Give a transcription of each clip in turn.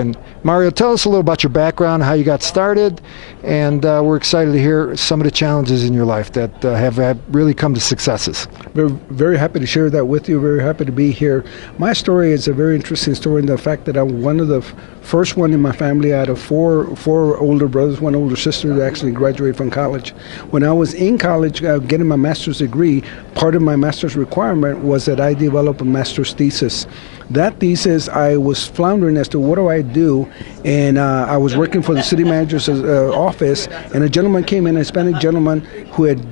And Mario, tell us a little about your background, how you got started, and we're excited to hear some of the challenges in your life that have really come to successes. We're very happy to share that with you. Very happy to be here. My story is a very interesting story in the fact that I'm one of the first one in my family out of four older brothers, one older sister that actually graduated from college. When I was in college getting my master's degree, part of my master's requirement was that I develop a master's thesis. That thesis, I was floundering as to what do I do, and I was working for the city manager's office, and a gentleman came in, a Hispanic gentleman who had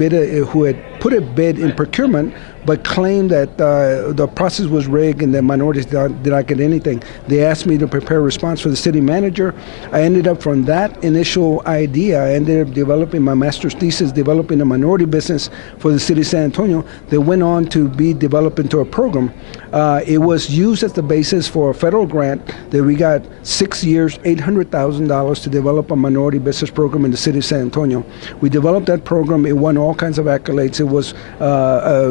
put a bid in procurement, but claimed that the process was rigged and that minorities did not get anything. They asked me to prepare a response for the city manager. I ended up, from that initial idea, I ended up developing my master's thesis, developing a minority business for the city of San Antonio that went on to be developed into a program. It was used as the basis for a federal grant that we got 6 years, $800,000 to develop a minority business program in the city of San Antonio. We developed that program. It won all kinds of accolades. It was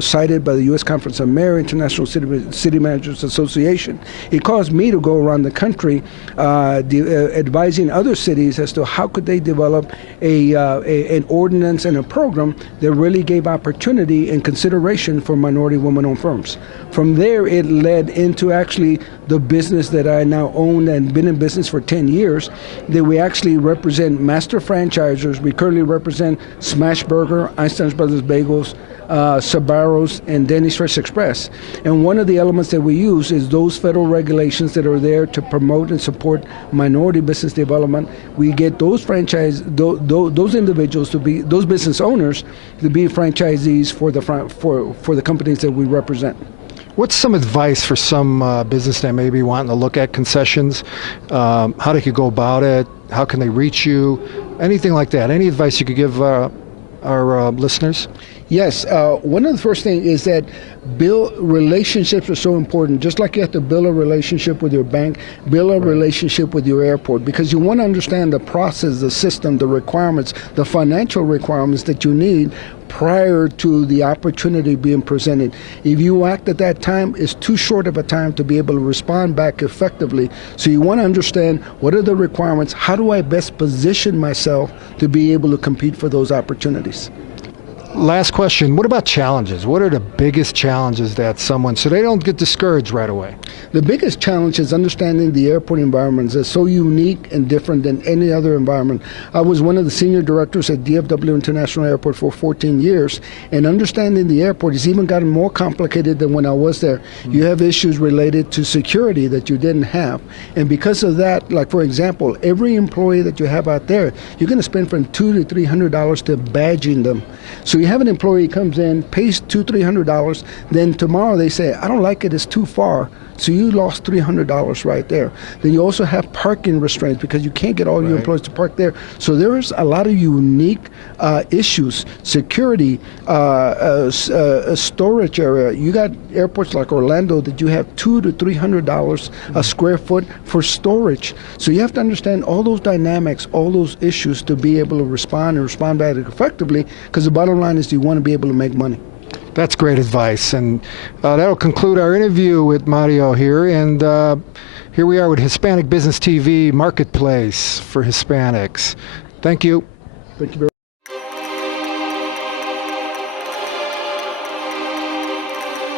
cited by the U.S. Conference of Mayors, International City Managers Association. It caused me to go around the country advising other cities as to how could they develop an ordinance and a program that really gave opportunity and consideration for minority women-owned firms. From there, it led into actually the business that I now own and been in business for 10 years, that we actually represent master franchisors. We currently represent Smashburger, Einstein's Brothers Bagels, Sbarro's, and Denny's Fresh Express. And one of the elements that we use is those federal regulations that are there to promote and support minority business development. We get those those individuals to be, those business owners to be franchisees for the companies that we represent. What's some advice for some business that may be wanting to look at concessions? How they could go about it? How can they reach you? Anything like that? Any advice you could give our listeners? Yes, one of the first things is that relationships are so important. Just like you have to build a relationship with your bank, build a relationship with your airport, because you want to understand the process, the system, the requirements, the financial requirements that you need prior to the opportunity being presented. If you act at that time, it's too short of a time to be able to respond back effectively. So you want to understand what are the requirements, how do I best position myself to be able to compete for those opportunities. Last question, what about challenges? What are the biggest challenges that so they don't get discouraged right away? The biggest challenge is understanding the airport environments is so unique and different than any other environment. I was one of the senior directors at DFW International Airport for 14 years, and understanding the airport has even gotten more complicated than when I was there. You have issues related to security that you didn't have, and because of that, like for example, every employee that you have out there, you're going to spend from $200 to $300 to badging them. So you have an employee comes in, pays $200-300, then tomorrow they say, I don't like it, it's too far. So you lost $300 right there. Then you also have parking restraints because you can't get all your employees to park there. So there's a lot of unique issues. Security, storage area. You got airports like Orlando that you have $200 to $300 a square foot for storage. So you have to understand all those dynamics, all those issues to be able to respond and respond back effectively, because the bottom line is you want to be able to make money. That's great advice, and that'll conclude our interview with Mario here. And here we are with Hispanic Business TV Marketplace for Hispanics. Thank you. Thank you very much.